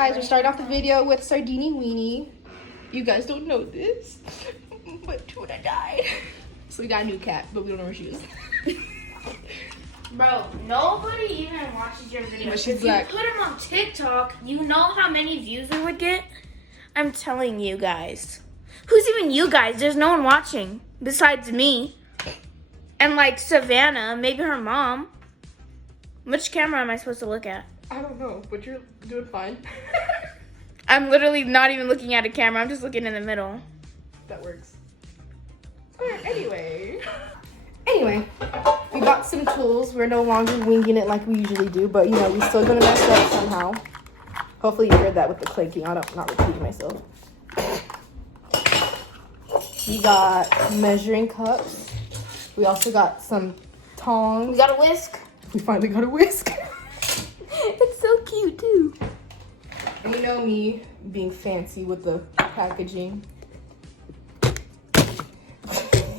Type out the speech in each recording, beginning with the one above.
guys, we're starting off the video with Sardini Weenie. You guys don't know this, but Tuna died. So we got a new cat, but we don't know where she is. Bro, nobody even watches your videos. But she's if black. you put them on TikTok, you know how many views it would get? I'm telling you guys. Who's even you guys? There's no one watching besides me. And like Savannah, maybe her mom. Which camera am I supposed to look at? I don't know, but you're doing fine. I'm literally not even looking at a camera. I'm just looking in the middle. That works. Alright, anyway, we got some tools. We're no longer winging it like we usually do, but you know, we're still gonna mess up somehow. Hopefully you heard that with the clanking. I'm not repeating myself. We got measuring cups. We also got some tongs. We got a whisk. We finally got a whisk. It's so cute too. And you know me being fancy with the packaging.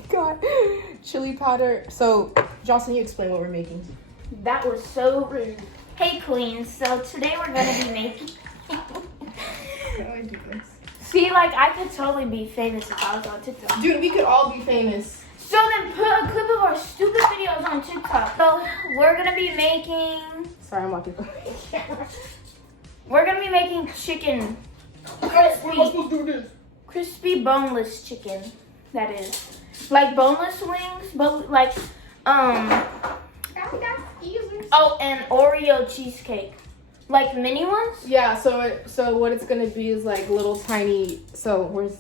God, chili powder. So, Jocelyn, you explain what we're making. That was so rude. Hey queens, so today we're gonna be making How do I do this? See, like I could totally be famous if I was on TikTok. Dude, we could all be famous. So then put a clip of our stupid videos on TikTok. So we're gonna be making Sorry, I'm walking from the camera. we're gonna be making chicken. Crispy boneless chicken. That is. Like boneless wings, but like oh, and Oreo cheesecake. Like mini ones? Yeah, so what it's gonna be is like little tiny. So where's?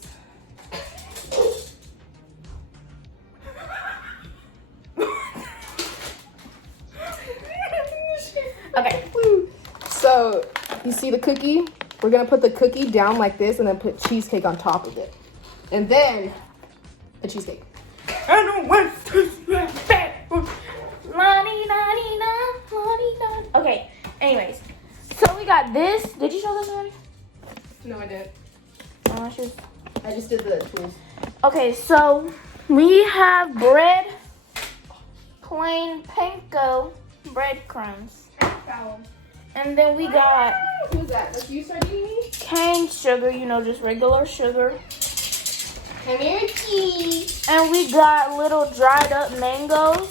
Okay. So you see the cookie? We're gonna put the cookie down like this, and then put cheesecake on top of it, and then a cheesecake. I don't want to. Okay. Anyways, so we got this. Did you show this already? No, I didn't. Oh, I just did the tools. Okay, so we have bread, plain panko breadcrumbs, and then we got Who's that? That's you, Sardini? cane sugar. You know, just regular sugar. Come here, Key. And we got little dried up mangoes.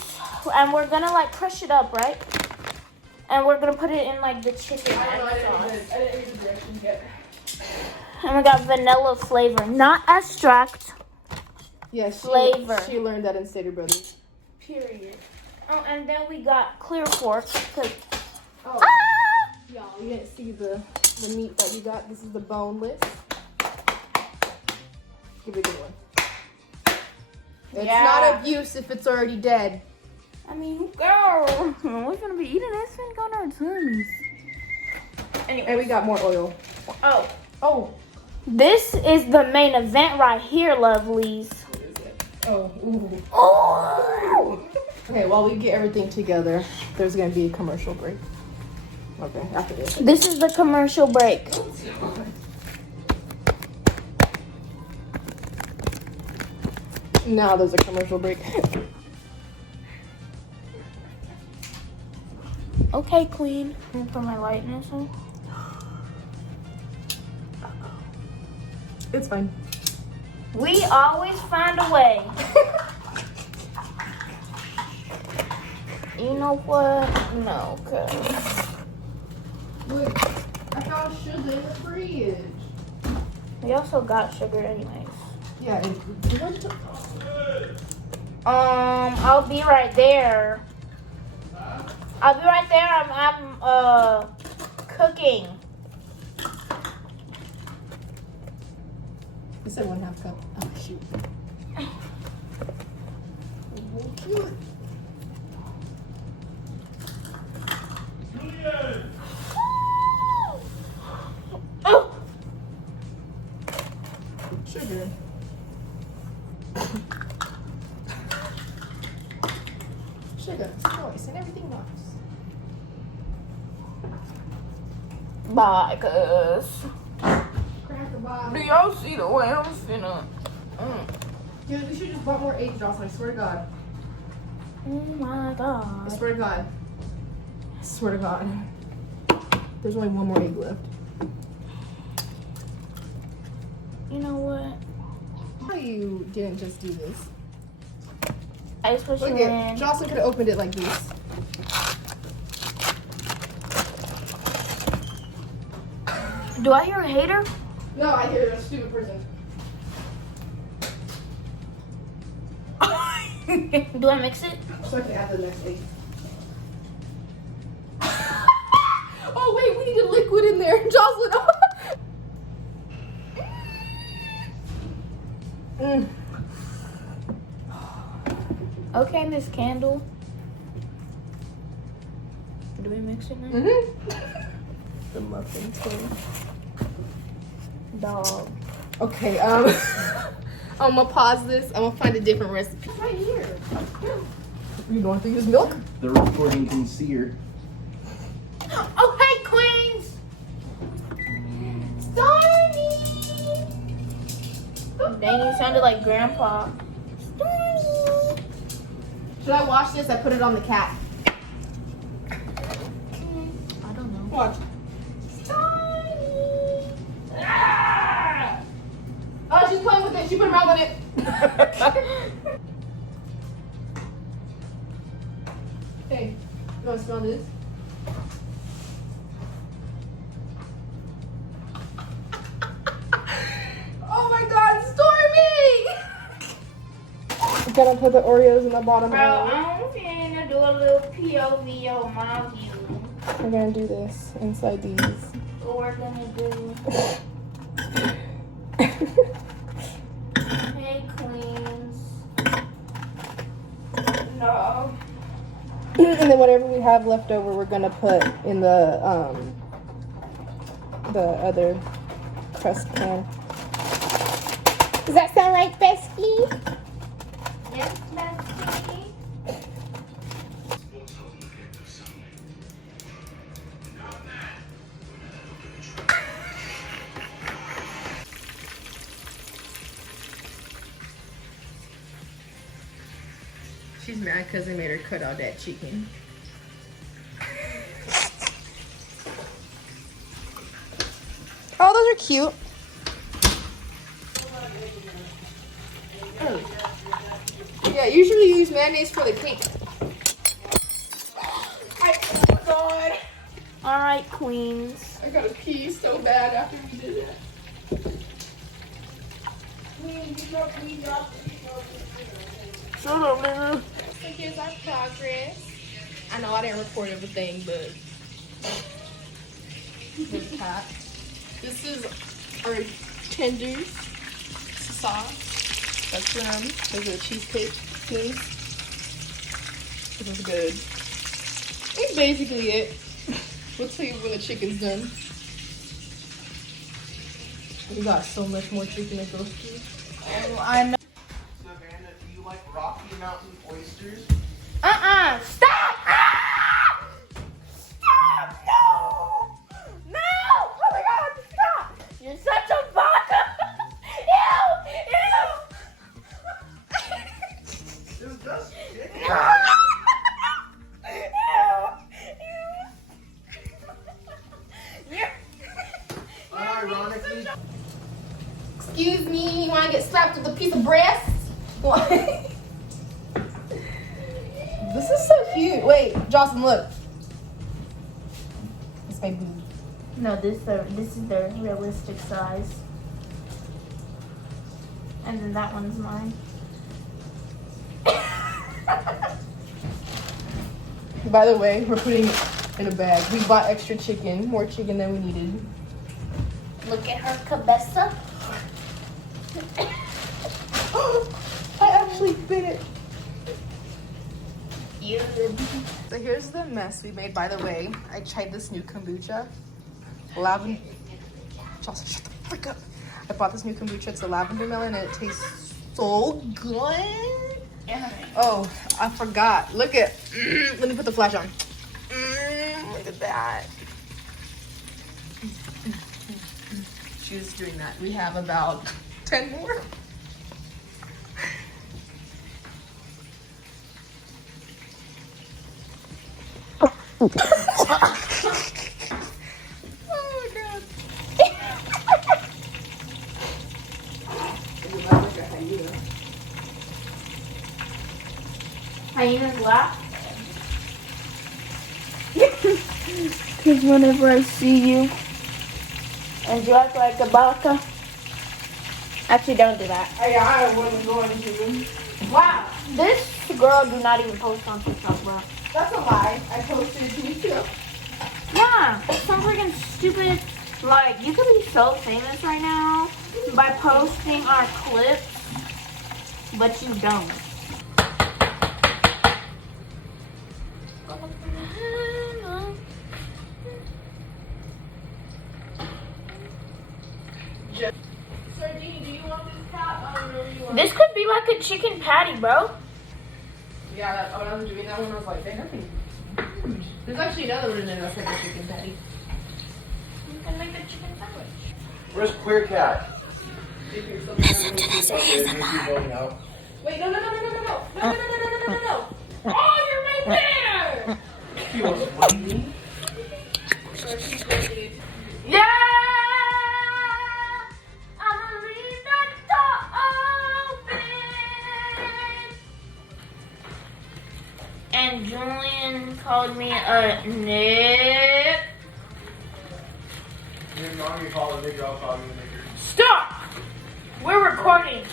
And we're gonna like crush it up, right? And we're gonna put it in like the chicken. I didn't read the directions yet. And we got vanilla flavor, not extract. Yes, Flavor. She learned that in Stater Brothers. Period. Oh, and then we got clear fork. Oh, y'all, you didn't see the meat that we got. This is the boneless. Give it a good one. It's not abuse if it's already dead. I mean, girl, we're gonna be eating this and going to our tummies. Anyway, And we got more oil. Oh, this is the main event right here, lovelies. What is it? Oh, ooh. Oh. Okay, while we get everything together, there's gonna be a commercial break. Okay, after this. This is the commercial break. Now there's a commercial break. Okay, queen. Put my lightness on. It's fine. We always find a way. You know what? No, cause Look, I found sugar in the fridge. we also got sugar anyways. Yeah, I'll be right there. I'll be right there. I'm cooking. you said 1/2 cup. Oh, shoot. Oh. Sugar. Sugar, spice, and everything else. Bye, cuz. Cracker bob. Do y'all see the way I'm finna? Dude, we should just bought more eggs, Jocelyn. I swear to God. Oh my I god. swear to God. I swear to God. There's only one more egg left. You know what? How you didn't just do this? I just push Look you at in. Jocelyn could have opened it like this. Do I hear a hater? No, I hear a stupid person. Do I mix it? So I can add the next egg. Oh wait, we need a liquid in there, Jocelyn. Okay, Miss Candle. Do we mix it now? The muffin tin. Dog. Okay, I'm gonna pause this. I'm gonna find a different recipe. Right here. You don't have to use milk? The recording can see her. Oh, hey, Queens! Stormy! Dang, you sounded like Grandpa. Should I wash this? I put it on the cat. I don't know. Watch. Ah! Oh, she's playing with it. She put her mouth on it. Hey, you want to smell this? Oh my God, Stormy! Gonna put the Oreos in the bottom. Bro, I'm finna do a little POV on my view. We're gonna do this inside these. What we're gonna do. Hey, Queens. No. And then whatever we have left over, we're gonna put in the other crust pan. Does that sound right, Bestie? Yes, Bessie. She's mad because they made her cut out that chicken. Oh, those are cute. Yeah, usually you use mayonnaise for the cake. Oh my God. All right, Queens. I gotta pee so bad after we did that. Shut up, nigga. So here's our progress. I know I didn't record everything, but this hat. This is our tenders sauce. That's them. Those are the cheesecake things. This is good. That's basically it. We'll tell you when the chicken's done. We got so much more chicken to go through. Oh, I know. Savannah, do you like Rocky Mountain oysters? Stop! Ah! Stop! No! No! Oh my God! Stop! You're such a baka! Ew! It was just chicken. Ew! Unironically, Excuse me, you wanna get slapped with a piece of breast? What? This is so cute. Wait, Jocelyn, look. This may be. No, this is the realistic size. And then that one's mine. By the way, we're putting it in a bag. We bought extra chicken, more chicken than we needed. Look at her cabeza. I actually bit it. You. So here's the mess we made. By the way, I tried this new kombucha. Lavender. Jocelyn, shut the frick up. I bought this new kombucha. It's a lavender melon and it tastes so good. Yeah. Oh, I forgot. Look at. Let me put the flash on. Look at that. She was doing that. We have about 10 more. Oh my God. hyenas laugh? Because whenever I see you and you act like a baka. Actually, don't do that. I wasn't going to. Wow, this girl do not even post on TikTok, bro. That's a lie. I posted it to you too. Yeah, it's some freaking stupid. Like, you could be so famous right now by posting our clips, but you don't. Sardini, do you want this cat? I really want This could be like a chicken patty, bro. Yeah, when I was doing that one, I was like, that thing huge. There's actually another one in there that's like a chicken patty. You can make a chicken sandwich. Where's Queer Cat? Listen to this ASMR. Wait, no. Oh, you're right there! He was waiting. Yeah! I'ma leave that door open. And Julian called me a nip. You're not gonna call a nigga, I'll call you a nigger. Stop! We're recording.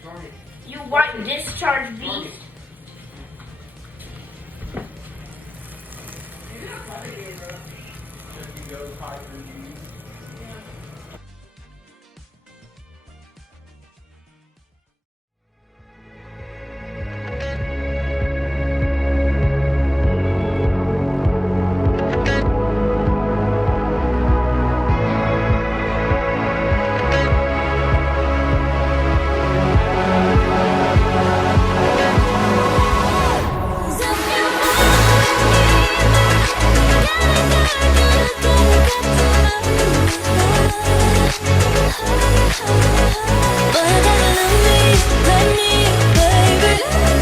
Stormy. You white discharge beast. If you go high through you. But I love me, like me, baby.